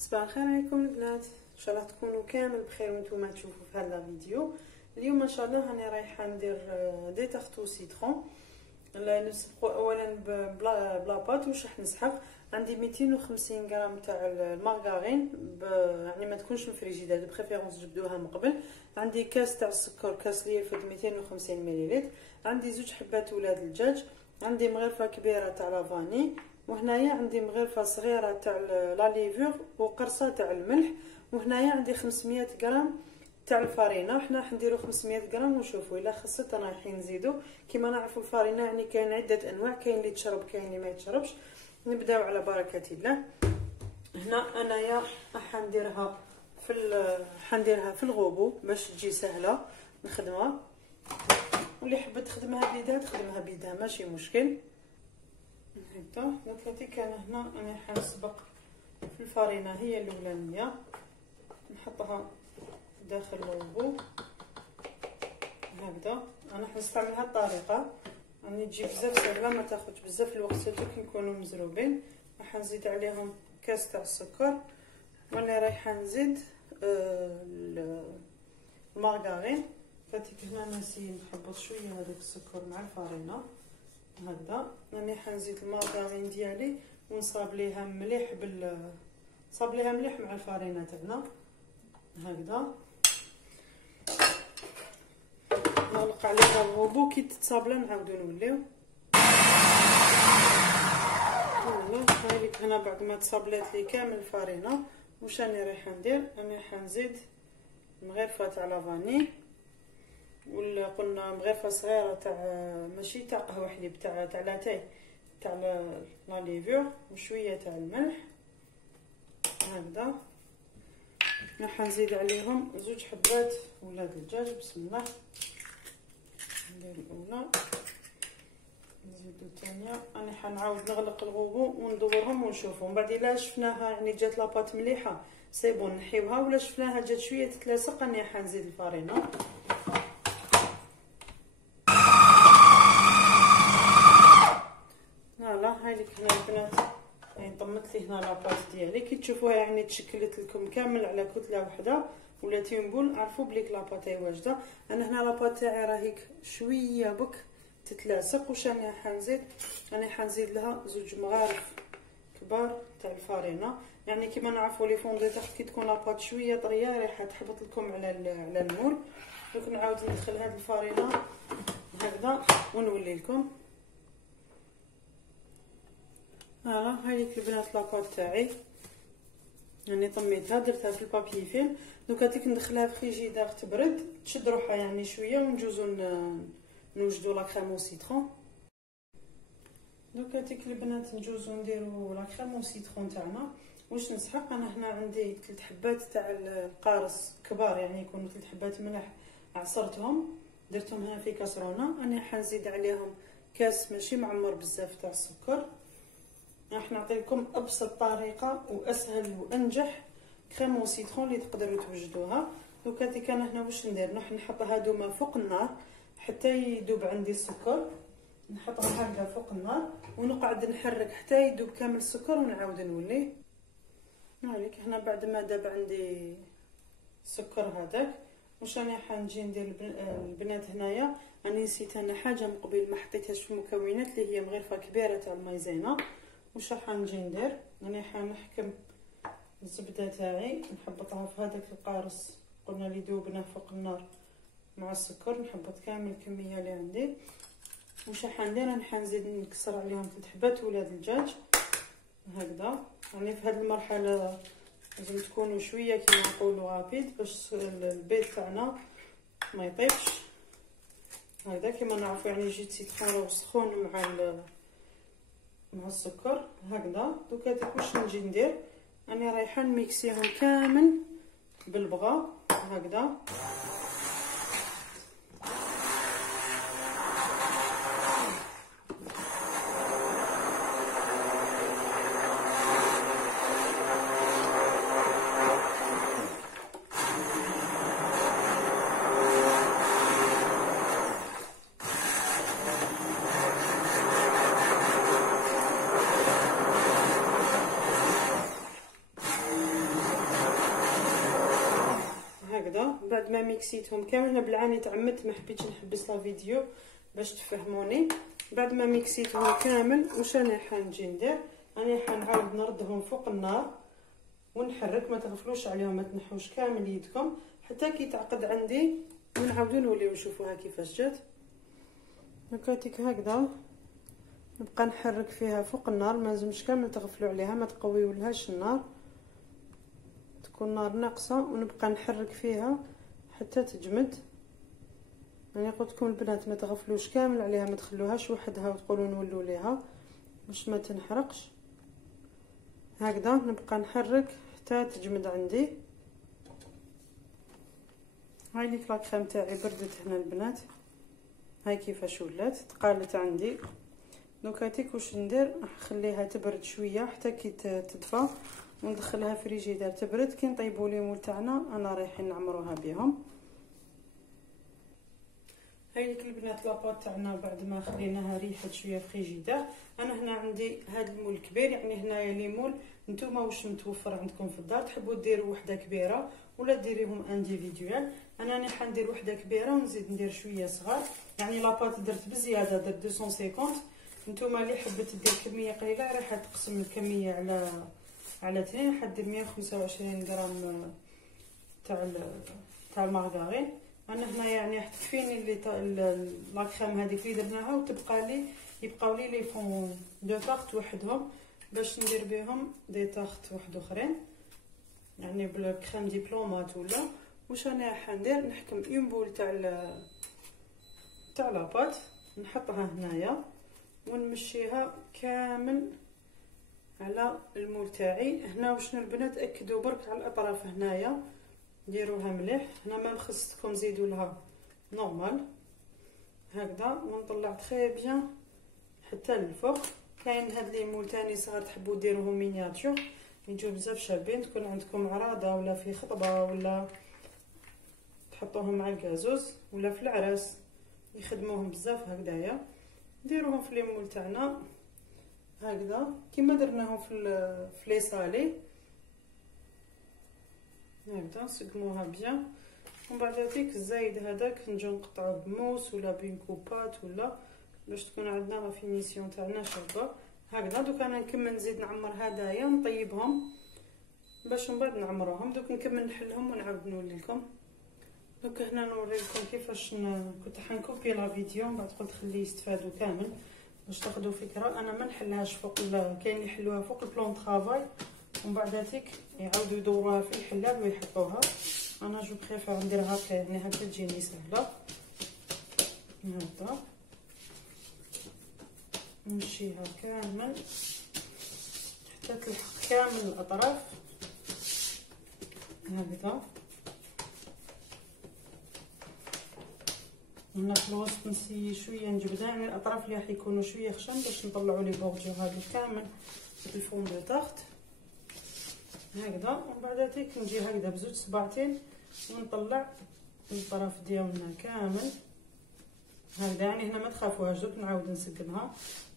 صباح الخير عليكم البنات، ان شاء الله تكونوا كامل بخير وانتم تشوفوا في هذا الفيديو. اليوم ان شاء الله راني رايحه ندير دي تارتو سيترون. نسبقوا اولا بلا بات. واش راح نسحق؟ عندي 250 غرام تاع المارغرين يعني ما تكونش مفريجيده، دو بريفيرونس جبدوها من قبل. عندي كاس تاع السكر، كاس لي يفد 250 ملل. عندي زوج حبات ولاد الدجاج. عندي مغرفه كبيره تاع لافاني، وهنايا عندي مغرفه صغيره تاع لا ليفور وقرصه تاع الملح. وهنايا عندي 500 غرام تاع الفارينه. حنا راح نديرو 500 غرام ونشوفوا الا خصت رايحين نزيدو. كيما نعرفوا الفارينه يعني كاين عده انواع، كاين اللي تشرب كاين اللي ما يتشربش. نبداو على بركه الله. هنا انايا راح نديرها في الغوبو باش تجي سهله نخدمها، واللي حبت تخدمها بيدها تخدمها بيدها ماشي مشكل. هكا دلوقتي كان هنا انا حنسبق في الفارينه هي الاولانيه، نحطها داخل الغوبو هكذا. انا حنستعمل هاد الطريقه يعني تجي بزاف سهله، ما تاخذش بزاف الوقت سيرتو كي نكونوا مزروبين. راح نزيد عليهم كاس تاع السكر، وانا رايحه نزيد المارغرين. فاتيك هنا ناسي نحبط شويه هذاك السكر مع الفارينه هكذا. راني حنزيد المارغرين ديالي ونصاب ليها مليح صاب ليها مليح مع الفارينه تاعنا هكذا. نغلق عليها الغوبو كي تتصاب لها نعاودو نوليو. فوالا هايليك هنا بعد ما تصابلات لي كامل الفارينه. واش راني رايحه ندير؟ راني حنزيد مغرفه تاع لافاني، ولا قلنا مغرفه صغيره تاع ماشي تاع قهوه حليب، تاع لاتاي تاع لا ليفور، وشويه تاع الملح هكذا. راح نزيد عليهم زوج حبات ولاد الدجاج. بسم الله. ندير الاولى نزيدو الثانيه. انا حنعاود نغلق الغوبو وندورهم ونشوفهم. بعد الا شفناها يعني جات لاباط مليحه سي بون نحيوها، ولا شفناها جات شويه تتلاصق راني حنزيد الفارينه. فوالا هايليك هنا البنات يعني طمت لي هنا لاباط ديالي. كي تشوفوها يعني تشكلت لكم كامل على كتله وحده ولا تيمبول، عرفوا بليك لاباطاي واجده. انا هنا لاباط تاعي راهيك شويه بك تتلاصق. واش انا حنزيد؟ انا حنزيد لها زوج مغارف كبار تاع الفارينه. يعني كيما نعرفوا لي فون دي تحت كي تكون لاباط شويه طريه رايحه تحبط لكم على المول. دوك نعاود ندخل هاد الفارينه هكذا ونولي لكم. فوالا هايليك البنات لاباط تاعي يعني طميتها درتها في البابي فيل. دوكا تيك ندخلها في فريجيدار تبرد تشد روحها يعني شويه، ونجوزو نوجدو لا كريم او سيترون. دوكا تيك البنات نجوزو نديرو لا كريم او سيترون تاعنا. واش نسحق؟ انا هنا عندي 3 حبات تاع القارص كبار، يعني يكونوا 3 حبات ملح عصرتهم درتهم هنا في كاسرونه. انا حنزيد عليهم كاس ماشي معمر بزاف تاع السكر. راح نعطي لكم ابسط طريقه واسهل وانجح كريم او سيترون اللي تقدروا توجدوها. دوكا كان هنا واش ندير؟ راح نحط هادوما فوق النار حتى يذوب عندي السكر. نحطهم هكذا فوق النار ونقعد نحرك حتى يذوب كامل السكر ونعاود نولي. هاوليك هنا بعد ما ذاب عندي السكر هذاك. واش راني حنجي ندير البنات؟ هنايا راني نسيت انا حاجه من قبل ما حطيتهاش في المكونات اللي هي مغرفه كبيره تاع المايزينا. واش راح نجي ندير؟ راني حنحكم الزبده تاعي نحبطها في هذاك القارص قلنا لي ذوبنا فوق النار مع السكر. نحبط كامل الكميه اللي عندي. واش راح ندير؟ راني حنزيد نكسر عليهم 3 حبات ولاد الدجاج هكذا. يعني في هذه المرحله لازم تكونوا شويه كيما نقولوا رابيد باش البيض تاعنا ما يطيبش هكذا. كيما نعرفوا يعني يجي سيترون سخون مع السكر هكذا. دوكا واش نجي ندير؟ انا رايحه نميكسيهم كامل بالبغا هكذا. هكذا. بعد ما ميكسيتهم كامل، انا بالعاني تعمدت ما حبيتش نحبس لا فيديو باش تفهموني. بعد ما ميكسيتهم كامل واش راني حنجي ندير، راني حنعاود نردهم فوق النار ونحرك. ما تغفلوش عليهم، ما تنحوش كامل يدكم حتى كي تعقد عندي ونعاودو نوليو نشوفوها كيفاش جات. هكاك هكذا نبقى نحرك فيها فوق النار، ما لازمش كامل تغفلوا عليها، ما تقويولهاش النار، تكون النار ناقصه، ونبقى نحرك فيها حتى تجمد. يعني قلت لكم البنات ما تغفلوش كامل عليها، ما تخلوهاش وحدها وتقولوا نولوا ليها باش ما تنحرقش. هكذا نبقى نحرك حتى تجمد عندي. هاي ليك لاكريم تاعي بردت هنا البنات، هاي كيفاش ولات تقالت عندي. دوكا تيك واش ندير، نخليها تبرد شويه حتى كي تدفى وندخلها فريجيدار تبرد. كي نطيبوا ليمون تاعنا انا رايحين نعمروها بهم. هاي ليك البنات لاباط تاعنا بعد ما خليناها ريحت شويه فريجيدار. انا هنا عندي هذا المول كبير، يعني هنايا لي مول نتوما واش متوفر عندكم في الدار، تحبوا ديروا وحده كبيره ولا ديريهم انديفيدوال. انا راني حندير وحده كبيره ونزيد ندير شويه صغار، يعني لاباط درت بزياده، درت 250. نتوما اللي حبت دير كميه قليله راح تقسم الكميه على 2، حدير 125 غرام تاع المارغرين. انا هنا يعني تكفيني اللي لاكريم هذيك اللي درناها، وتبقى يبقاو لي فون دو طارت وحدهم باش ندير بهم دي طارت واحد اخرين، يعني بالكريم ديبلومات ولا واش انا حندير. نحكم اون بول تاع لاباط نحطها هنايا ونمشيها كامل على المول تاعي. هنا وشنو البنات اكدوا برك على الاطراف هنايا ديروها مليح. هنا ما خصكم تزيدوا لها نورمال هكذا، ونطلع تري بيان حتى للفوق. كاين هاد لي مول تاني صغار تحبوا ديروهم مينياتور يجوا بزاف شابين، تكون عندكم عراضه ولا في خطبه ولا تحطوهم مع الكازوز ولا في العراس يخدموهم بزاف هكذايا. ديروهم في لي مول تاعنا هكذا كيما درناهم في لي صالي هكذا، نسقموها بيان. ومن بعد هذيك الزايد هذاك نجيو نقطعوه بموس ولا بين كوبات ولا باش تكون عندنا لا فينيسيون تاعنا شابه هكذا. دوك انا نكمل نزيد نعمر هدايا نطيبهم باش من بعد نعمروهم. دوك نكمل نحلهم ونعاود نولي لكم. دوك هنا نوري لكم كيفاش كنت حنكوبي لا فيديو، من بعد قلت خليه يستفادوا كامل باش تاخذوا فكره. انا ما نحلهاش فوق، كاين اللي يحلوها فوق البلون طرافاي ومن بعد هذيك يعاودوا يدوروها في الحلال ويحطوها. انا جو بريفير نديرها هكا، يعني هكا تجيني سهله هكذا. نمشيها كامل حتى تلحق كامل الاطراف هكذا. هنا في الوسط نسي شويه نجبدها، يعني الاطراف اللي راح يكونوا شويه خشن باش نطلعوا لي بورجو هذا كامل في الفون دو طارت هكذا. ومن بعد هذيك نجي هكذا بزوج صباعتين ونطلع الطرف ديالنا كامل هكذا. يعني هنا ما تخافوهاش، دوك نعاود نسقمها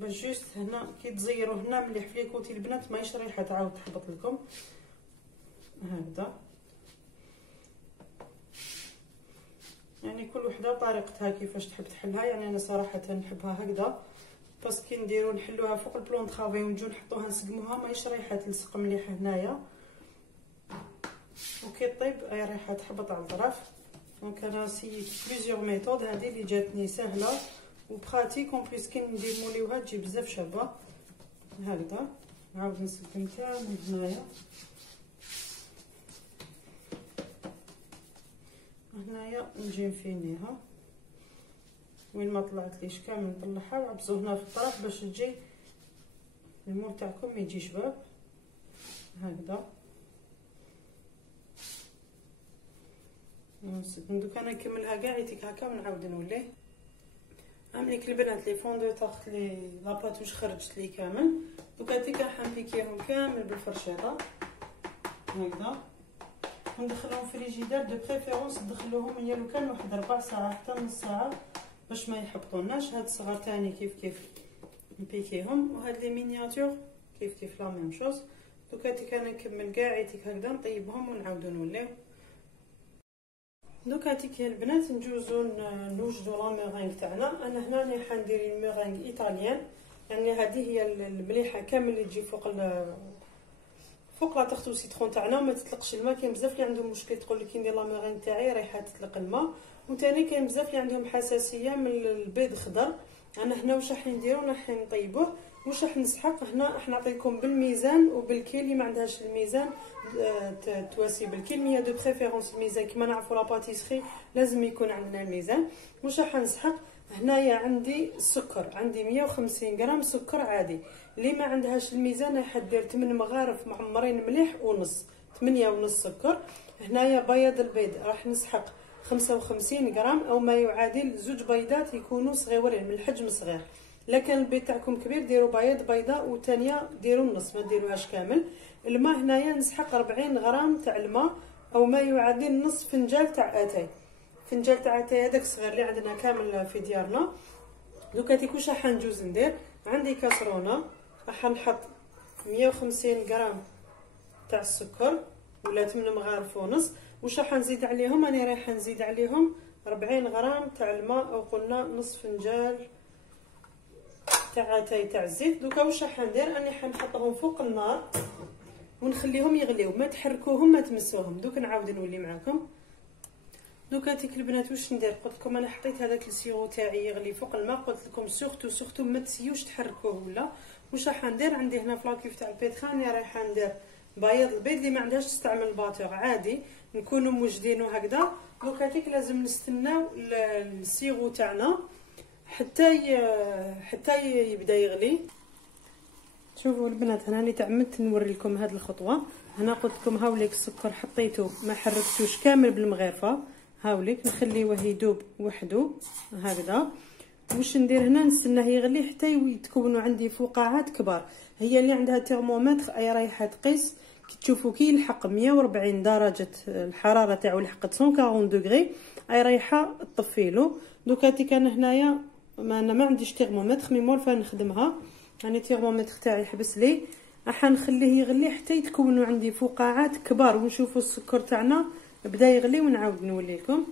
باش جوست هنا كي تزيروا هنا مليح في ليكوتي البنات ماهيش ريحه تعاود تحبط لكم هكذا. يعني كل وحده وطريقتها كيفاش تحب تحلها. يعني انا صراحه نحبها هكذا باسكو نديرو نحلوها فوق البلون طرافاي ونجيو نحطوها نسقموها ماهيش ريحه تلصق مليح هنايا، وكي طيب اي ريحه تحبط على الطرف. دونك انا سيت بليزيور ميثود، هذه اللي جاتني سهله وبراتيك اون بليس كي ندير موليوها تجي بزاف شابه هكذا. نعاود نسقم كامل هنايا هنايا نجي نفينيها وين ما طلعتليش كامل نطلعها وعبزو هنا في الطرف باش تجي المول تاعكم ما يجيش باب هكذا. دوك انا نكملها كاع يتيك هكا ونعاود نولي. عامليك البنات لي فون دو طارت لي لاباط واش خرجت لي كامل. دوك هذيك راح نبيكيهم كامل بالفرشيطه هكذا وندخلهم في فريجيدار. دو بريفيرونس ندخلوهم لو كان واحد 4 ساعات حتى نص ساعه باش ما يحبطوناش. هاد الصغار تاني كيف نبيكيهم، وهاد لي مينياتور كيف لا ميم شوز. دوك هذيك انا نكمل كاع هكذا نطيبهم ونعاودو نوليو. دوكا هاتيك يا البنات نجوزو نوجدو لا ميرينغ تاعنا. انا هنا راني حندير الميرينغ ايطاليان، يعني هذه هي المليحه كامل اللي تجي فوق لا طاخت سيترون تاعنا وما تطلقش الماء. كاين بزاف اللي عندهم مشكل تقول لك كي ندير لا ميرينغ تاعي رايحه تطلق الماء، وثاني كاين بزاف اللي عندهم حساسيه من البيض خضر. انا هنا واش راح نديرو، راح نطيبوه واش راح نسحق. هنا راح نعطيكم بالميزان وبالكيل. اللي ما عندهاش الميزان تواسي بالكيل، مي دو بريفيرونس الميزان كما نعرفوا لا باتيسري لازم يكون عندنا الميزان. واش راح نسحق هنايا؟ عندي السكر، عندي 150 غرام سكر عادي. اللي ما عندهاش الميزان راح دير 8 مغارف معمرين مليح ونص، 8 ونص سكر. هنايا بياض البيض راح نسحق 55 غرام او ما يعادل 2 بيضات يكونوا صغيورين من الحجم صغير. لكن البيض تاعكم كبير ديروا بيضه وثانيه ديروا النص، ما ديروهاش كامل. الماء هنايا نسحق 40 غرام تاع الماء او ما يعادل نص فنجان تاع اتاي. فنجان تاع اتاي هذاك الصغير اللي عندنا كامل في ديارنا. دوكا تيك واش راح نجوز ندير؟ عندي كاسرونه راح نحط 150 غرام تاع السكر ولا 8 مغارف ونص. واش راح نزيد عليهم؟ انا رايحه نزيد عليهم 40 غرام تاع الماء او قلنا نص فنجان تاع اتاي تاع الزيت. دوكا واش راح ندير؟ اني حنحطهم فوق النار ونخليهم يغليو، ما تحركوهم ما تمسوهم. دوك نعاود نولي معاكم. دوكا تيك البنات واش ندير؟ قلت لكم انا حطيت هذاك السيرو تاعي يغلي فوق الماء، قلت لكم سورتو ما تسيوش تحركوه ولا. واش راح ندير؟ عندي هنا فلاكيف تاع البيتخان رايحه ندير بياض البيض. اللي ما عندهاش تستعمل الباتور عادي، نكونوا موجدينه هكذا. دوكا تيك لازم نستناو السيرو تاعنا حتى يبدا يغلي. شوفوا البنات هنا اللي تعمدت نوري لكم هذه الخطوه. هنا قلت لكم هاوليك السكر حطيته ما حركتوش كامل بالمغرفه، هاوليك نخليوه يذوب وحده هكذا. واش ندير هنا؟ نستناه يغلي حتى يتكونوا عندي فقاعات كبار. هي اللي عندها ترمومتر اي رايحه تقيس كي تشوفوا كي يلحق 140 درجه الحراره تاعو، لحقت 140 دوغري اي رايحه طفيلو. دوكا تي كان هنايا انا ما عنديش ترمومتر مي مور فنخدمها، يعني الترمومتر تاعي حبس لي. راح نخليه يغلي حتى يتكونوا عندي فقاعات كبار ونشوفوا السكر تاعنا بدا يغلي ونعاود نولي لكم.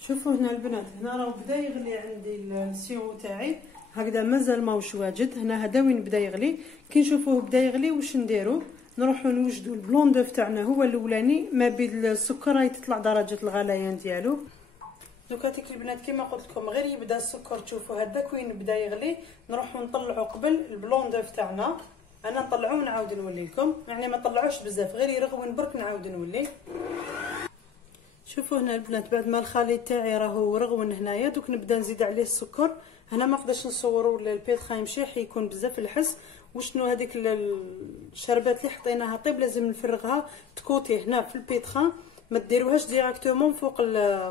شوفوا هنا البنات، هنا راه بدا يغلي عندي السيرو تاعي هكذا، مازال ماهوش واجد. هنا هذا وين بدا يغلي. كي نشوفوه بدا يغلي واش نديرو؟ نروحو نوجدو البلون دوف تاعنا هو الاولاني، ما بين السكر راهي تطلع درجه الغليان ديالو. دوكا تيك البنات كيما قلت لكم غير يبدا السكر تشوفوا هذاك وين بدا يغلي، نروحو نطلعو قبل البلون دوف تاعنا. انا نطلعو ونعاود نولي لكم، يعني ما طلعوش بزاف غير يرغون برك نعاود نولي. شوفوا هنا البنات بعد ما الخليط تاعي راهو رغون هنايا، دوك نبدا نزيد عليه السكر. هنا ما نقدرش نصوروا البيتخا يمشي حيكون بزاف الحس. وشنو هذيك الشربات اللي حطيناها طيب لازم نفرغها تكوتي هنا في البيتخا، ما ديروهاش ديراكتومون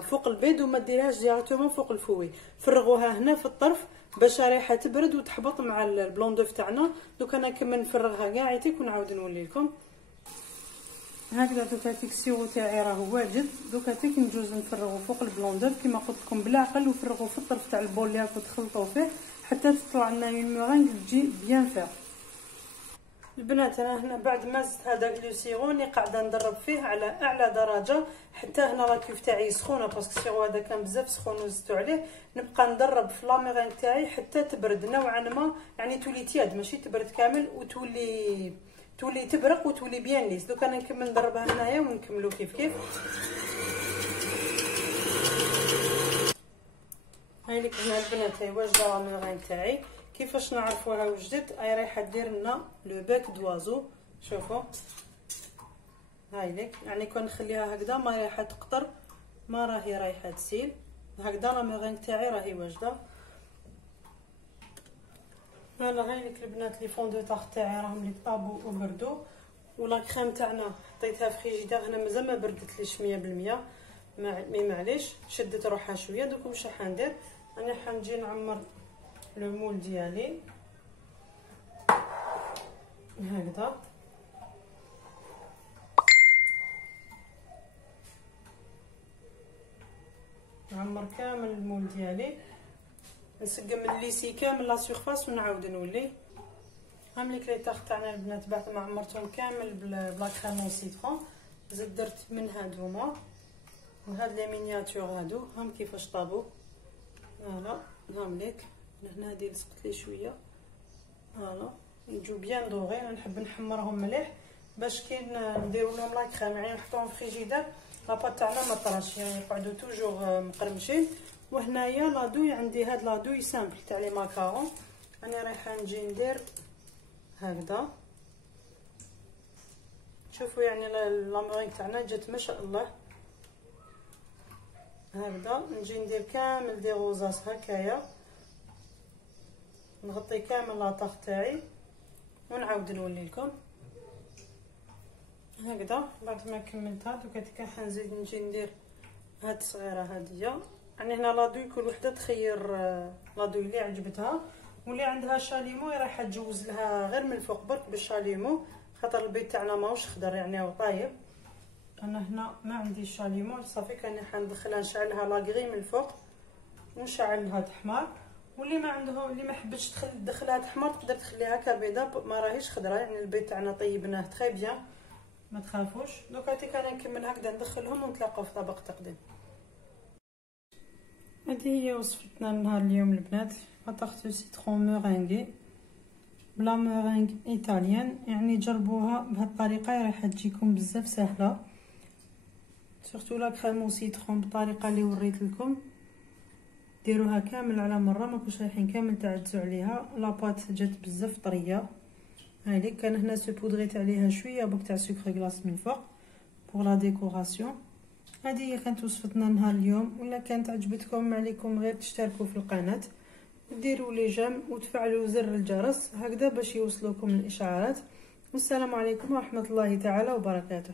فوق البيض وما ديرهاش ديراكتومون فوق الفوي. فرغوها هنا في الطرف باش ريحه تبرد وتحبط مع البلون دوف تاعنا. دوك انا كمل نفرغها كاع يتيك ونعاود نولي لكم هكذا. دوكا تيك السيرو تاعي راهو واجد. دوكا تيك نجوز نفرغو فوق البلون دوف كيما قلت لكم بالعقل، وفرغو في الطرف تاع البول اللي راكم تخلطوا فيه حتى تطلع لنا اون ميرينغ تجي بيان فير. البنات انا هنا بعد ما زدت هذاك لو سيرو راني قاعده ندرب فيه على اعلى درجه حتى هنا لاكيف تاعي سخونه، باسكو السيرو هذا كان بزاف سخون وزدتو عليه. نبقى ندرب في لا ميرينغ تاعي حتى تبرد نوعا ما، يعني تولي تياد ماشي تبرد كامل وتولي تبرق وتولي بيان ليس. دوك انا نكمل ندربها هنايا ونكملو كيف هاي لك هنا البنات. هاي واجده لا ميرينغ تاعي. كيفاش نعرفوها وجدت؟ اي رايحه دير لنا لو باك دوازو. شوفوا هاي لك، يعني كون نخليها هكذا ما رايحه تقطر، ما راهي رايحه تسيل هكذا. لا ميرينغ تاعي راهي واجده. هلا هاي لك البنات لي فون دو طاخ تاعي راهم لي طابو وبردو، ولا كريم تاعنا حطيتها في فريجيدير. هنا مازال ما بردتليش 100%، معليش شدت روحها شويه. دوك واش راح ندير؟ انا حنجي نعمر لو مول ديالي هكذا. نعمر كامل المول ديالي، نسقم الليسي كامل لا سيرفاس ونعاود نولي. هامليك لي طاخ تاعنا البنات بعد ما عمرتهم كامل بلا كريم سيترون، زدت درت من هادوما هاد لي مينياتور هادو هم كيفاش طابو. فوالا هام ليك هنا هادي لصقت لي شويه. فوالا يجو بيان دوغي. انا نحب نحمرهم مليح باش كي نديرو لهم لا كريم يعني نحطوهم في الفريجيدير لاباط تاعنا ما طراش يعني يقعدوا توجور مقرمشين. وهنايا لادوي عندي هاد لادوي سامبل تاع لي ماكارون. انا رايحه نجي ندير هكذا. شوفوا يعني لامورين تاعنا جات ما شاء الله. هكذا نجي ندير كامل دي غوزاس هكايا، نغطي كامل لاطاغ تاعي ونعاود نولي لكم هكذا. بعد ما كملتها دوكا حنزيد نجي ندير هاد الصغيره هاديه. يعني هنا لادوي كل وحده تخير لادوي اللي عجبتها، واللي عندها شاليمو رايحه تجوز لها غير من الفوق برك بالشاليمو، خاطر البيت تاعنا ماهوش خضر يعني هو طايب. انا هنا ما عندي شاليمو صافي، كان حندخلها نشعلها لاكغي من الفوق ونشعلها تحمر. واللي ما عندهم اللي ما حبتش تدخلها تحمر تقدر تخليها كبيضه ما راهيش خضره. يعني البيت تاعنا طيبناه تري بيان ما تخافوش. دوكا انا نكمل هكذا ندخلهم ونتلاقاو في طبق تقديم. هذه هي وصفتنا لنهار اليوم البنات، طاغتو سيترون مورينغي بلا مورينغ ايطاليان. يعني جربوها بهذه الطريقه راح تجيكم بزاف سهله، سورتو لا كريم سيترون بالطريقه اللي وريت لكم. ديروها كامل على مره ماكوش رايحين كامل تعجزوا عليها. لاباط جات بزاف طريه. هايلي كان هنا سبودريت عليها شويه بوك تاع سكر غلاس من فوق بور لا ديكوراسيون. هذه هي كانت وصفتنا نهار اليوم. ولا كانت عجبتكم ما عليكم غير تشتركوا في القناه وديروا لي جيم وتفعلوا زر الجرس هكذا باش يوصلوكم الاشعارات. والسلام عليكم ورحمه الله تعالى وبركاته.